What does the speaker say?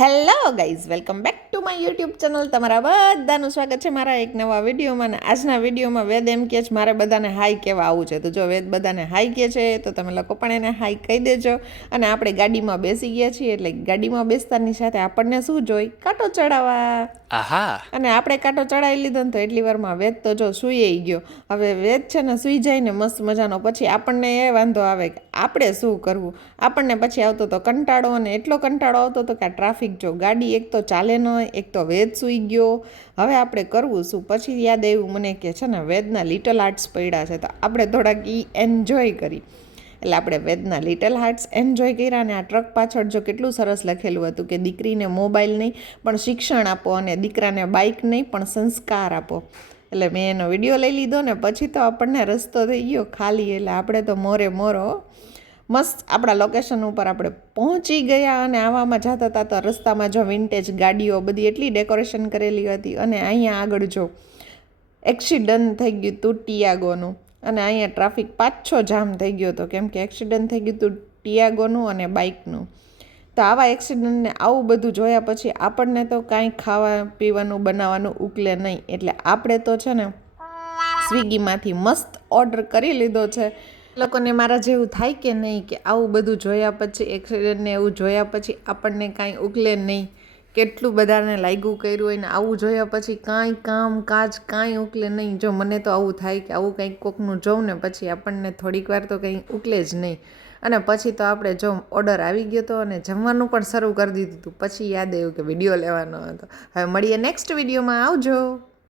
Hello guys, welcome back to my YouTube channel. તમારા બધાનું સ્વાગત છે મારા એક નવા વિડીયોમાં. અને આજના વિડીયોમાં વેદ એમ કહે છે મારે બધાને હાઈ કહેવા આવું છે. તો જો વેદ બધાને હાઈ કહે છે તો તમે લોકો પણ એને હાઈ કહી દેજો. અને આપણે ગાડીમાં બેસી ગયા છીએ એટલે ગાડીમાં બેસતાની સાથે આપણને શું જોઈ? કાંટો ચડાવવા. આહા. અને આપણે કાંટો ચડાવી લીધો ને તો એટલી વારમાં વેદ તો જો સૂઈ ગયો. હવે વેદ છે ને સૂઈ જાય ને મસ્ત મજાનો, પછી આપણને એ વાંધો આવે કે આપણે શું કરવું. આપણને પછી આવતો તો કંટાળો, અને એટલો કંટાળો આવતો હતો કે આ ટ્રાફિક જો ગાડી એક તો ચાલે ન હોય, એક તો વેદ સૂઈ ગયો. હવે આપણે કરવું શું? પછી યાદ આવ્યું મને કે છે ને વેદના લિટલ આર્ટ્સ પડ્યા છે, તો આપણે થોડાક એન્જોય કરી. એટલે આપણે વેદના લિટલ હાર્ટ્સ એન્જોય કર્યા. અને આ ટ્રક પાછળ જો કેટલું સરસ લખેલું હતું કે દીકરીને મોબાઈલ નહીં પણ શિક્ષણ આપો, અને દીકરાને બાઇક નહીં પણ સંસ્કાર આપો. એટલે મેં એનો વિડીયો લઈ લીધો ને પછી તો આપણને રસ્તો થઈ ગયો ખાલી. એટલે આપણે તો મોરે મોરો મસ્ત આપણા લોકેશન ઉપર આપણે પહોંચી ગયા. અને આવામાં જતા હતા તો રસ્તામાં જો વિન્ટેજ ગાડીઓ બધી એટલી ડેકોરેશન કરેલી હતી. અને અહીંયા આગળ જો એક્સિડન્ટ થઈ ગયું હતું ટિયાગોનું, અને અહીંયા ટ્રાફિક પાછો જામ થઈ ગયો હતો કેમ કે એક્સિડન્ટ થઈ ગયું હતું ટિયાગોનું અને બાઇકનું. તો આવા એક્સિડન્ટને આવું બધું જોયા પછી આપણને તો કાંઈ ખાવા પીવાનું બનાવવાનું ઉકલે નહીં. એટલે આપણે તો છે ને સ્વિગીમાંથી મસ્ત ઓર્ડર કરી લીધો છે. લોકોને મારા જેવું થાય કે નહીં કે આવું બધું જોયા પછી, એક્સિડન્ટને એવું જોયા પછી આપણને કાંઈ ઉકલે નહીં. કેટલું બધાને લાગ્યું કર્યું હોય ને આવું જોયા પછી કાંઈ કામ કાજ કાંઈ ઉકલે નહીં. જો મને તો આવું થાય કે આવું કંઈક કોકનું જોઉં ને પછી આપણને થોડીક વાર તો કંઈ ઉકલે જ નહીં. અને પછી તો આપણે જો ઓર્ડર આવી ગયો હતો અને જમવાનું પણ શરૂ કરી દીધું હતું. પછી યાદ આવ્યું કે વિડીયો લેવાનો હતો. હવે મળીએ નેક્સ્ટ વિડીયોમાં. આવજો.